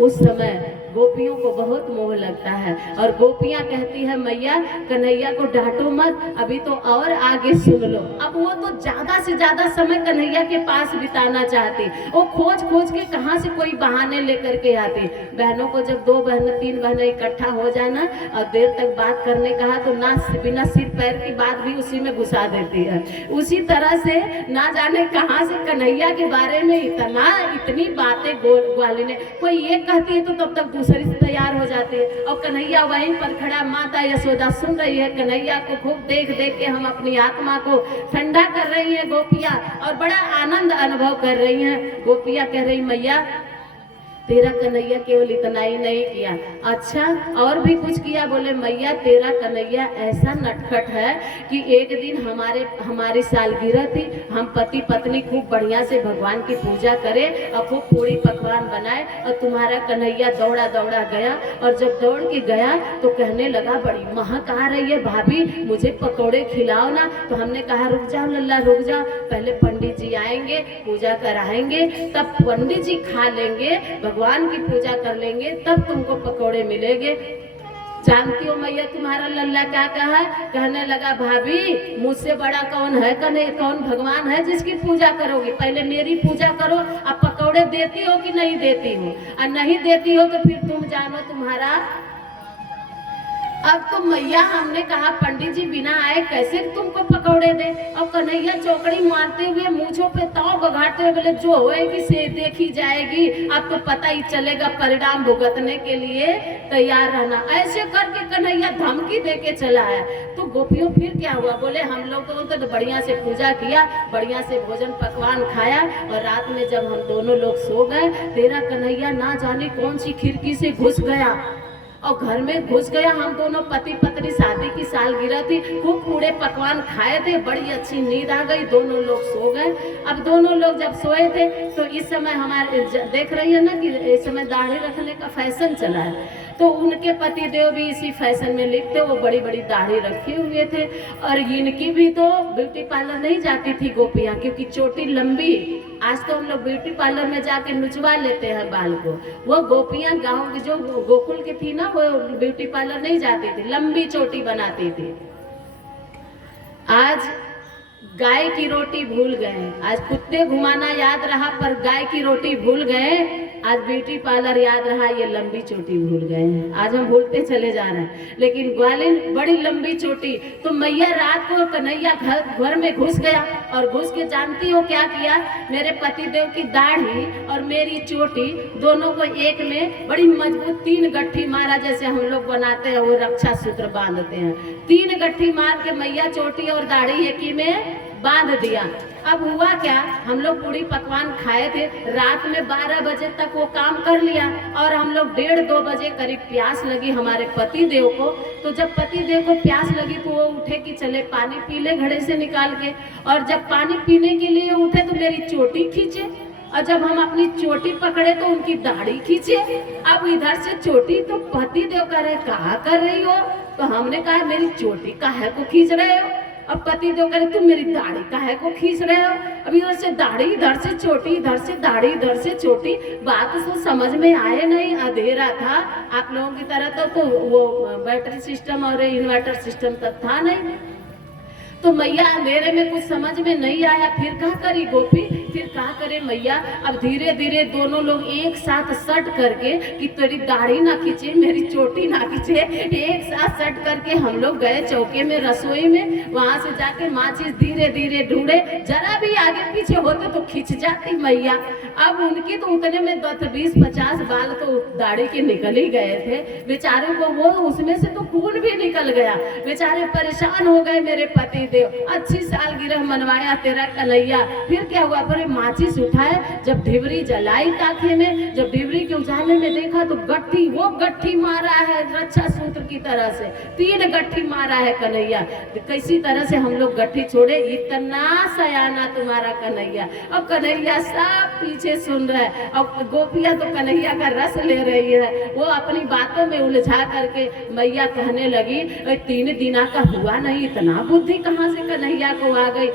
उस समय गोपियों को बहुत मोह लगता है और गोपियां कहती है मैया कन्हैया को डांटो मत, अभी तो और आगे सुन लो। अब वो तो ज्यादा से ज्यादा समय कन्हैया के पास बिताना चाहती, वो खोज खोज के कहाँ से कोई बहाने लेकर के आती। बहनों को जब 2 बहन 3 बहनें इकट्ठा हो जाना और देर तक बात करने कहा तो ना बिना सिर पैर की बात भी उसी में घुसा देती है। उसी तरह से ना जाने कहाँ से कन्हैया के बारे में इतनी बातें ग्वाली ने, कोई ये कहती है तो तब तक दूसरी से तैयार हो जाती है और कन्हैया वहीं पर खड़ा, माता यशोदा सुन रही है कन्हैया को, खूब देख देख के हम अपनी आत्मा को ठंडा कर रही है गोपियां और बड़ा आनंद अनुभव कर रही हैं। गोपियां कह रही मैया तेरा कन्हैया केवल इतना ही नहीं किया, अच्छा और भी कुछ किया। बोले मैया तेरा कन्हैया ऐसा नटखट है कि एक दिन हमारी सालगिरह थी, हम पति पत्नी खूब बढ़िया से भगवान की पूजा करे और खूब पूरी पकवान बनाए और तुम्हारा कन्हैया दौड़ा दौड़ा गया और जब दौड़ के गया तो कहने लगा बड़ी महक आ रही है भाभी मुझे पकौड़े खिलाओ ना। तो हमने कहा रुक जाओ लल्ला रुक जाओ, पहले पंडित जी आएंगे पूजा कराएंगे, तब पंडित जी खा लेंगे, भगवान की पूजा कर लेंगे, तब तुमको पकौड़े मिलेंगे। जानती हो मैया तुम्हारा लल्ला क्या कहा, कहने लगा भाभी मुझसे बड़ा कौन है, कौन भगवान है जिसकी पूजा करोगी, पहले मेरी पूजा करो। अब पकौड़े देती हो कि नहीं देती हो, और नहीं देती हो तो फिर तुम जानो तुम्हारा। अब तो मैया हमने कहा पंडित जी बिना आए कैसे तुमको पकौड़े दे, और कन्हैया चौकड़ी मारते हुए मूछों पे ताव बघाते हुए बोले जो होएगी से देखी जाएगी, अब तो पता ही चलेगा, परिणाम भुगतने के लिए तैयार रहना। ऐसे करके कन्हैया धमकी दे के चला है। तो गोपियों फिर क्या हुआ, बोले हम लोग तो बढ़िया से पूजा किया, बढ़िया से भोजन पकवान खाया और रात में जब हम दोनों लोग सो गए तेरा कन्हैया ना जाने कौन सी खिड़की से घुस गया और घर में घुस गया। हम दोनों पति पत्नी शादी की सालगिरह थी, खूब पूरे पकवान खाए थे, बड़ी अच्छी नींद आ गई, दोनों लोग सो गए। अब दोनों लोग जब सोए थे तो इस समय हमारे देख रही है ना कि इस समय दाढ़ी रखने का फैशन चला है, तो उनके पति देव भी इसी फैशन में लिखते, वो बड़ी बड़ी दाढ़ी रखे हुए थे और इनकी भी तो ब्यूटी पार्लर नहीं जाती थी गोपियाँ, क्योंकि चोटी लंबी, आज तो हम लोग ब्यूटी पार्लर में जाके नुचवा लेते हैं बाल को। वो गोपियाँ गांव की जो गोकुल की थी ना वो ब्यूटी पार्लर नहीं जाती थी, लंबी चोटी बनाती थी। आज गाय की रोटी भूल गए, आज कुत्ते घुमाना याद रहा पर गाय की रोटी भूल गए, आज ब्यूटी पार्लर याद रहा, ये लंबी चोटी भूल गए हैं। आज हम भूलते चले जा रहे हैं, लेकिन ग्वालिन बड़ी लंबी चोटी। तो मैया रात को कन्हैया घर में घुस गया और घुस के जानती हो क्या किया, मेरे पतिदेव की दाढ़ी और मेरी चोटी दोनों को एक में बड़ी मजबूत 3 गट्ठी मारा, जैसे हम लोग बनाते हैं वो रक्षा सूत्र बांधते हैं, 3 गट्ठी मार के मैया चोटी और दाढ़ी एक ही में बांध दिया। अब हुआ क्या, हम लोग पूरी पकवान खाए थे, रात में 12 बजे तक वो काम कर लिया और हम लोग 1:30-2 बजे करीब प्यास लगी हमारे पति देव को। तो जब पति देव को प्यास लगी तो वो उठे कि चले पानी पी ले घड़े से निकाल के, और जब पानी पीने के लिए उठे तो मेरी चोटी खींचे, और जब हम अपनी चोटी पकड़े तो उनकी दाढ़ी खींचे। अब इधर से चोटी तो पति देव कह रहे कहा कर रही हो, तो हमने कहा मेरी चोटी काहे को खींच रहे हो, अब पति देव कह तुम मेरी दाढ़ी काहे को खींच रहे हो, अब इधर से दाढ़ी इधर से चोटी, इधर से दाढ़ी इधर से चोटी, बात तो समझ में आए नहीं, अंधेरा था आप लोगों की तरह तो वो बैटरी सिस्टम और इन्वर्टर सिस्टम तक था नहीं। तो मैया अंधेरे में कुछ समझ में नहीं आया, फिर क्या करी गोपी, फिर क्या करे मैया। अब धीरे धीरे दोनों लोग एक साथ सट करके कि तेरी दाढ़ी ना खींचे मेरी चोटी ना खींचे, एक साथ सट करके हम लोग गए चौके में रसोई में, वहां से जाके माचिस धीरे धीरे ढूंढे, जरा भी आगे पीछे होते तो खींच जाती मैया। अब उनकी तो उतने में 20-50 बाल तो दाढ़ी के निकल ही गए थे बेचारे को, वो उसमें से तो खून भी निकल गया, बेचारे परेशान हो गए मेरे पति देव। अच्छी सालगिरह मनवाया तेरा कन्हैया, फिर क्या हुआ, पर माचिस उठाए, जब ढिबरी जलाई ताखे में, जब ढिबरी के उजाले में देखा तो गट्ठी, वो गट्ठी मारा है रक्षा सूत्र की तरह से, 3 गट्ठी मारा है कन्हैया। कैसी तरह से हम लोग गट्ठी छोड़े, इतना सयाना तुम्हारा कन्हैया। अब कन्हैया सब पीछे सुन रहा है, अब गोपियां तो कन्हैया का रस ले रही है, वो अपनी बातों में उलझा करके मैया कहने लगी 3 दिना का हुआ नहीं, इतना बुद्धि कहाँ से कन्हैया को आ गई।